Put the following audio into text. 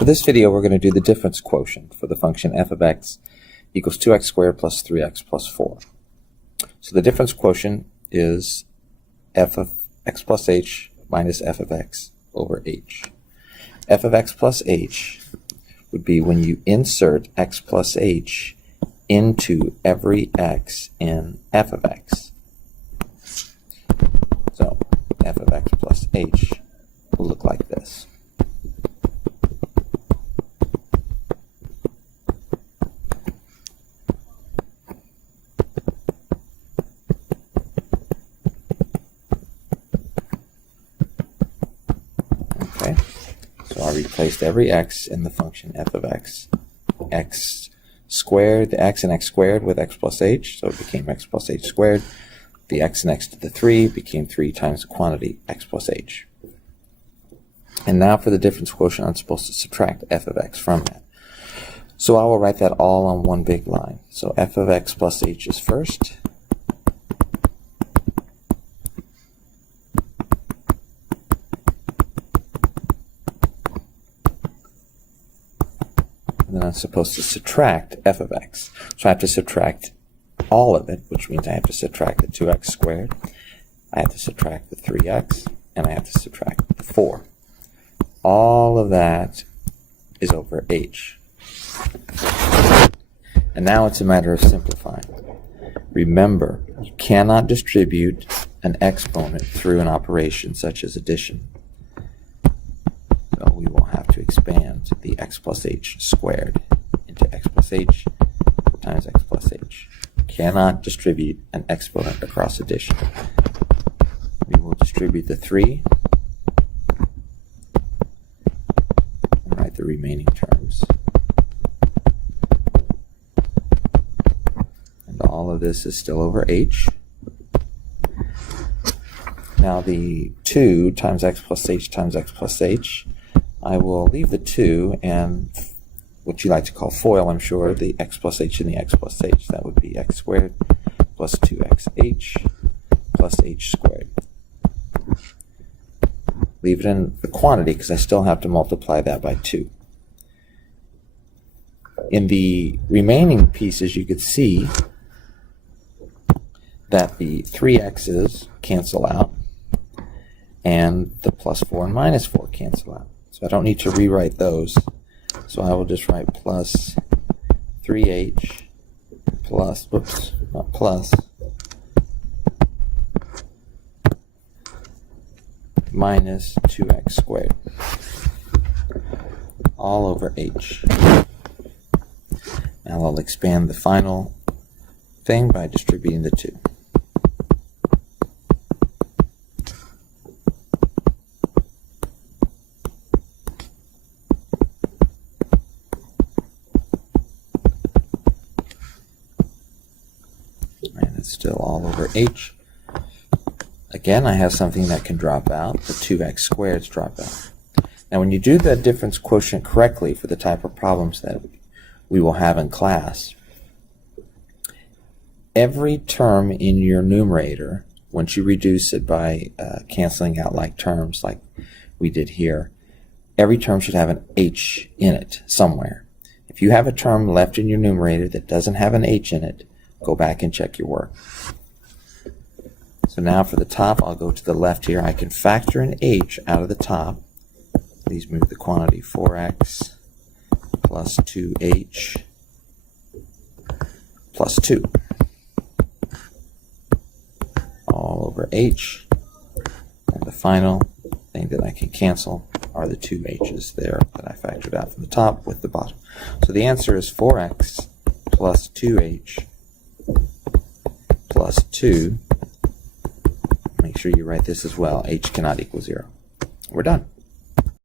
For this video, we're going to do the difference quotient for the function f of x equals 2x squared plus 3x plus 4. So the difference quotient is f of x plus h minus f of x over h. F of x plus h would be when you insert x plus h into every x in f of x. So f of x plus h will look like this. Okay, so I replaced every x in the function f of x. X squared, the x and x squared with x plus h, so it became x plus h squared. The x next to the 3 became 3 times the quantity x plus h. And now for the difference quotient, I'm supposed to subtract f of x from that. So I will write that all on one big line. So f of x plus h is first. And then I'm supposed to subtract f of x. So I have to subtract all of it, which means I have to subtract the 2x squared, I have to subtract the 3x, and I have to subtract the 4. All of that is over h. And now it's a matter of simplifying. Remember, you cannot distribute an exponent through an operation such as addition. So we will have to expand the x plus h squared into x plus h times x plus h. Cannot distribute an exponent across addition. We will distribute the 3 and write the remaining terms. And all of this is still over h. Now the 2 times x plus h times x plus h, I will leave the 2 and what you like to call FOIL, I'm sure, the x plus h and the x plus h. That would be x squared plus 2xh plus h squared. Leave it in the quantity because I still have to multiply that by 2. In the remaining pieces, you could see that the 3x's cancel out and the plus 4 and minus 4 cancel out. So I don't need to rewrite those. So I will just write plus 3h plus, whoops, not plus, minus 2x squared, all over h. Now I'll expand the final thing by distributing the 2. And it's still all over h. Again, I have something that can drop out. The 2x squareds drop out. Now, when you do the difference quotient correctly for the type of problems that we will have in class, every term in your numerator, once you reduce it by canceling out like terms like we did here, every term should have an h in it somewhere. If you have a term left in your numerator that doesn't have an h in it, go back and check your work. So now for the top, I'll go to the left here. I can factor an h out of the top. Please move the quantity 4x plus 2h plus 2. All over h. And the final thing that I can cancel are the 2 h's there that I factored out from the top with the bottom. So the answer is 4x plus 2h plus 2. Make sure you write this as well. H cannot equal 0. We're done.